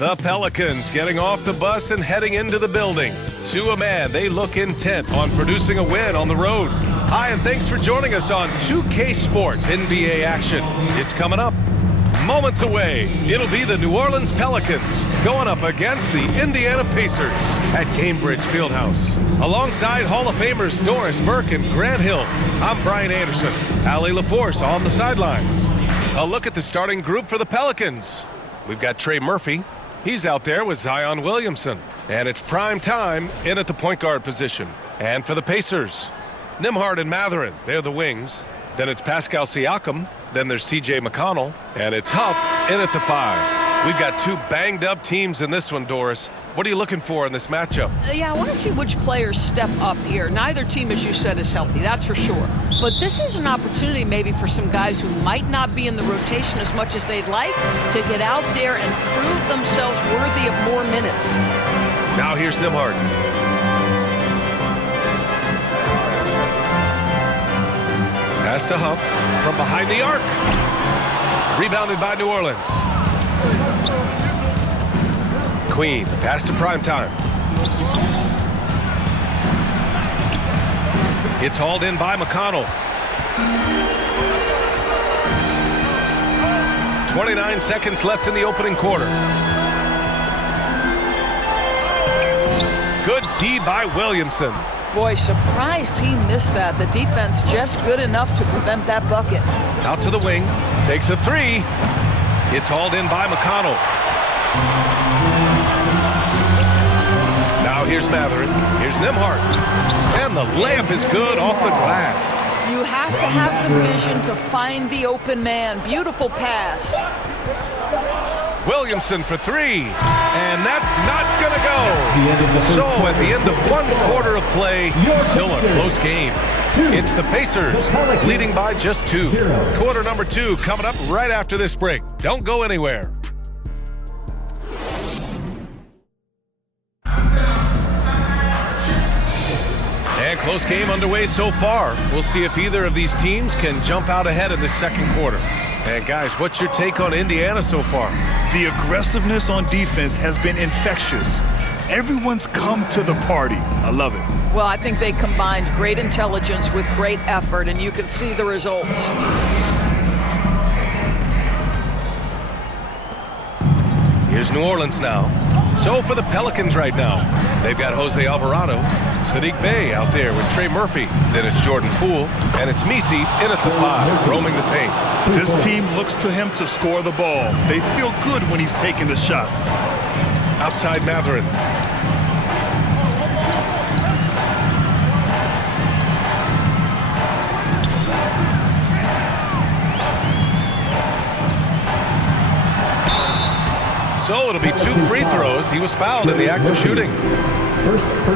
The Pelicans getting off the bus and heading into the building. To a man, they look intent on producing a win on the road. Hi, and thanks for joining us on 2K Sports NBA action. It's coming up. Moments away, it'll be the New Orleans Pelicans going up against the Indiana Pacers at Gainbridge Fieldhouse. Alongside Hall of Famers Doris Burke and Grant Hill, I'm Brian Anderson. Allie LaForce on the sidelines. A look at the starting group for the Pelicans. We've got Trey Murphy. He's out there with Zion Williamson. And it's prime time in at the point guard position. And for the Pacers, Nembhard and Mathurin, they're the wings. Then it's Pascal Siakam. Then there's TJ McConnell. And it's Huff in at the 5. We've got two banged-up teams in this one, Doris. What are you looking for in this matchup? Yeah, I want to see which players step up here. Neither team, as you said, is healthy, that's for sure. But this is an opportunity maybe for some guys who might not be in the rotation as much as they'd like to get out there and prove themselves worthy of more minutes. Now here's Nembhard. Pass to Huff from behind the arc. Rebounded by New Orleans. Queen, pass to Primetime. It's hauled in by McConnell. 29 seconds left in the opening quarter. Good D by Williamson. Boy, surprised he missed that. The defense just good enough to prevent that bucket. Out to the wing, takes a 3. It's hauled in by McConnell. Now here's Mathurin, here's Nembhard. And the layup is good off the glass. You have to have the vision to find the open man. Beautiful pass. Williamson for 3, and that's not gonna go. So at the end of one quarter of play, still a close game. It's the Pacers leading by just 2. Quarter number 2 coming up right after this break. Don't go anywhere. And close game underway so far. We'll see if either of these teams can jump out ahead in the second quarter. And guys, what's your take on Indiana so far? The aggressiveness on defense has been infectious. Everyone's come to the party. I love it. Well, I think they combined great intelligence with great effort, and you can see the results. Here's New Orleans now. So for the Pelicans right now, they've got Jose Alvarado, Saddiq Bey out there with Trey Murphy. Then it's Jordan Poole, and it's Misi in at the 5, roaming the paint. This team looks to him to score the ball. They feel good when he's taking the shots. Outside Mathurin. So it'll be 2 free throws. He was fouled in the act of shooting.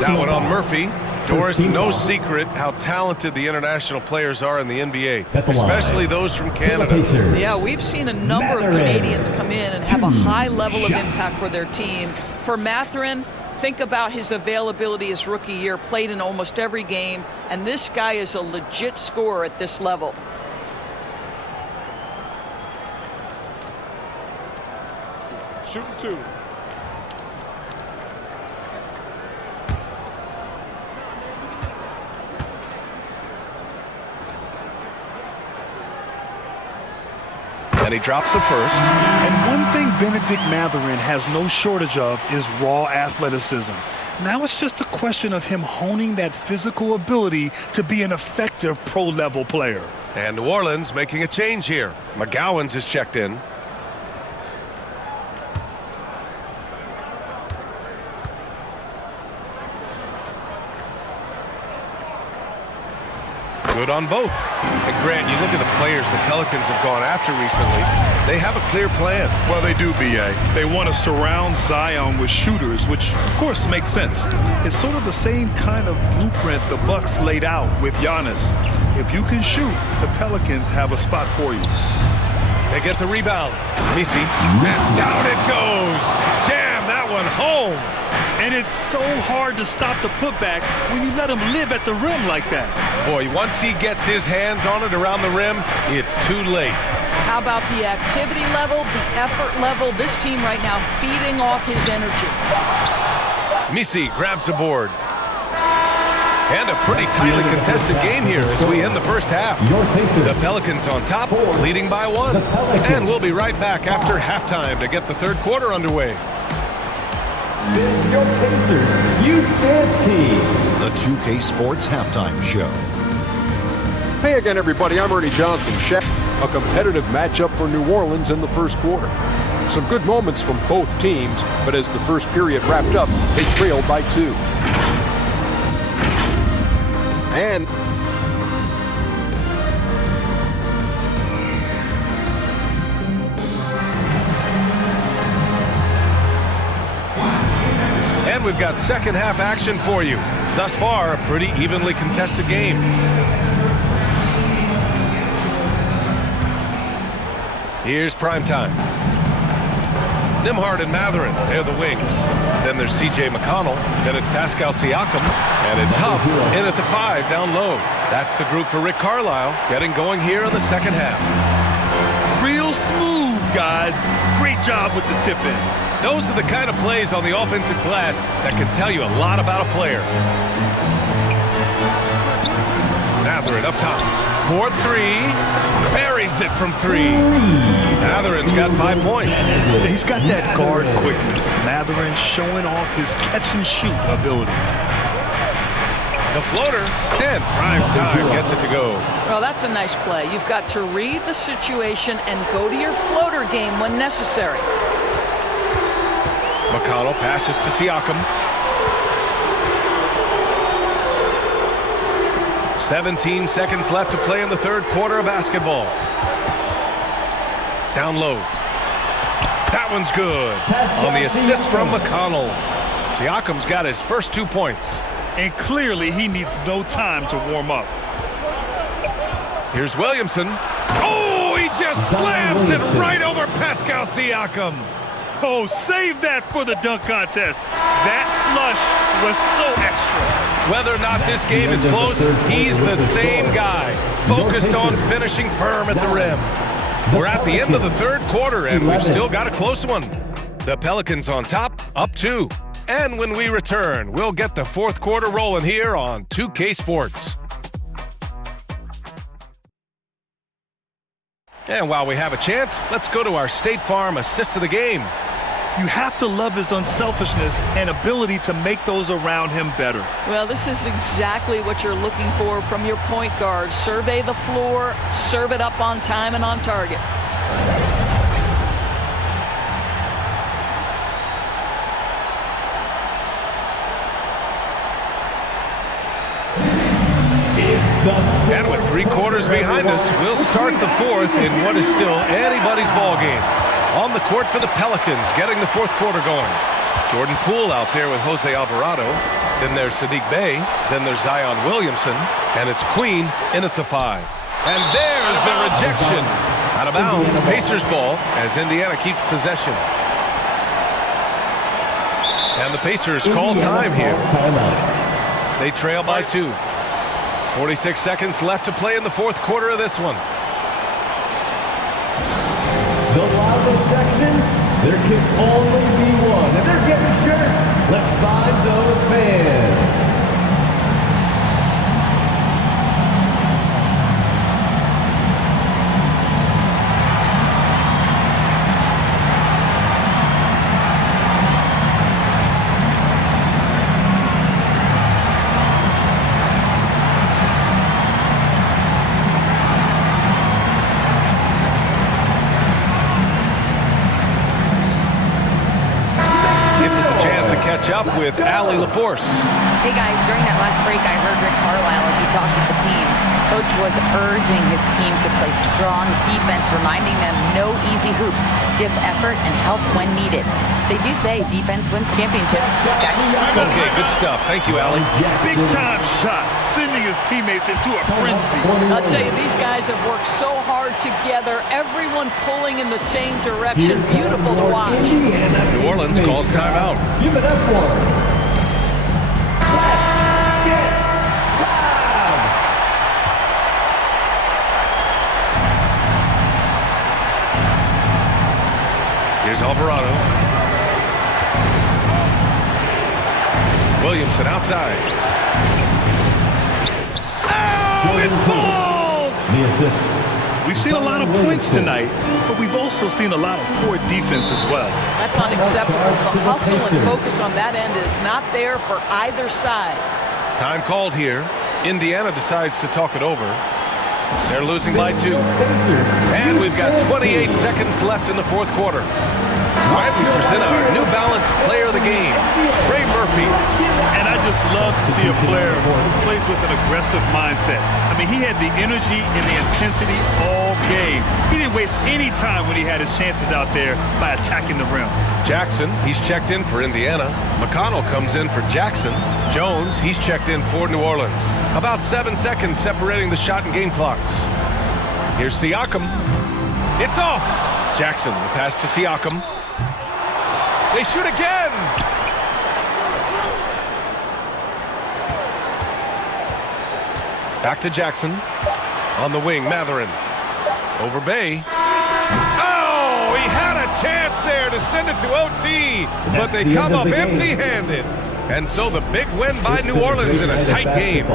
That one on Murphy. Doris, no secret how talented the international players are in the NBA, especially those from Canada. Yeah, we've seen a number of Canadians come in and have a high level of impact for their team. For Mathurin, think about his availability his rookie year, played in almost every game, and this guy is a legit scorer at this level. Shooting 2. And he drops the first. And one thing Benedict Mathurin has no shortage of is raw athleticism. Now it's just a question of him honing that physical ability to be an effective pro-level player. And New Orleans making a change here. McGowan's is checked in. Good on both. And Grant, you look at the players the Pelicans have gone after recently. They have a clear plan. Well, they do, B.A. They want to surround Zion with shooters, which, of course, makes sense. It's sort of the same kind of blueprint the Bucks laid out with Giannis. If you can shoot, the Pelicans have a spot for you. They get the rebound. Misi, and down it goes. Jam that one home. And it's so hard to stop the putback when you let him live at the rim like that. Boy, once he gets his hands on it around the rim, it's too late. How about the activity level, the effort level? This team right now feeding off his energy. Misi grabs the board. And a pretty tightly contested game here as we end the first half. The Pelicans on top, leading by 1. And we'll be right back after halftime to get the third quarter underway. Your Pacers Youth Dance Team. The 2K Sports Halftime Show. Hey again, everybody. I'm Ernie Johnson. A competitive matchup for New Orleans in the first quarter. Some good moments from both teams, but as the first period wrapped up, they trailed by 2. And we've got second half action for you. Thus far, a pretty evenly contested game. Here's prime time. Nembhard and Mathurin, they're the wings. Then there's TJ McConnell. Then it's Pascal Siakam. And it's Huff in at the 5 down low. That's the group for Rick Carlisle getting going here in the second half. Real smooth, guys. Great job with the tip-in. Those are the kind of plays on the offensive glass that can tell you a lot about a player. Mathurin up top. 4-3. Buries it from 3. Mathurin's got 5 points. He's got that guard quickness. Mathurin showing off his catch-and-shoot ability. The floater, and prime time gets it to go. Well, that's a nice play. You've got to read the situation and go to your floater game when necessary. McConnell passes to Siakam. 17 seconds left to play in the third quarter of basketball. Down low. That one's good. On the assist from McConnell. Siakam's got his first 2 points. And clearly he needs no time to warm up. Here's Williamson. Oh, he just slams it right over Pascal Siakam. Oh, save that for the dunk contest. That flush was so extra. Whether or not this game is close, he's the same guy, focused on finishing firm at the rim. We're at the end of the third quarter, and we've still got a close one. The Pelicans on top, up 2. And when we return, we'll get the fourth quarter rolling here on 2K Sports. And while we have a chance, let's go to our State Farm assist of the game. You have to love his unselfishness and ability to make those around him better. Well, this is exactly what you're looking for from your point guard. Survey the floor, serve it up on time and on target. And with 3 quarters behind us, we'll start the fourth in what is still anybody's ball game. On the court for the Pelicans, getting the fourth quarter going. Jordan Poole out there with Jose Alvarado. Then there's Sadiq Bey. Then there's Zion Williamson. And it's Queen in at the 5. And there's the rejection. Out of bounds, Pacers ball as Indiana keeps possession. And the Pacers call time here. They trail by 2. 46 seconds left to play in the fourth quarter of this one. The loudest section, there can only be one. And they're getting shirts. Let's find those fans. Up with Allie LaForce. Hey guys, during that last break, I heard Rick Carlisle as he talked to the team. Coach was urging his team to play strong defense, reminding them no easy hoops, give effort and help when needed. They do say defense wins championships. Guys. Okay, good stuff. Thank you, Allie. Big time shot, sending his teammates into a frenzy. I'll tell you, these guys have worked so hard together. Everyone pulling in the same direction. Beautiful to watch. New Orleans calls timeout. Give it up for him. Let's get loud. Here's Alvarado. Williamson outside. Oh, it falls! The assist. We've seen a lot of points tonight, but we've also seen a lot of poor defense as well. That's unacceptable. The hustle and focus on that end is not there for either side. Time called here. Indiana decides to talk it over. They're losing by 2. And we've got 28 seconds left in the fourth quarter. All right, we present our New Balance player of the game, Trey Murphy. And I just love to see a player who plays with an aggressive mindset. I mean, he had the energy and the intensity all game. He didn't waste any time when he had his chances out there by attacking the rim. Jackson, he's checked in for Indiana. McConnell comes in for Jackson. Jones, he's checked in for New Orleans. About 7 seconds separating the shot and game clocks. Here's Siakam. It's off. Jackson, the pass to Siakam. They shoot again. Back to Jackson. On the wing, Matherin. Over Bay. Oh, he had a chance there to send it to OT, but they come up empty-handed. And so the big win by New Orleans in a tight game.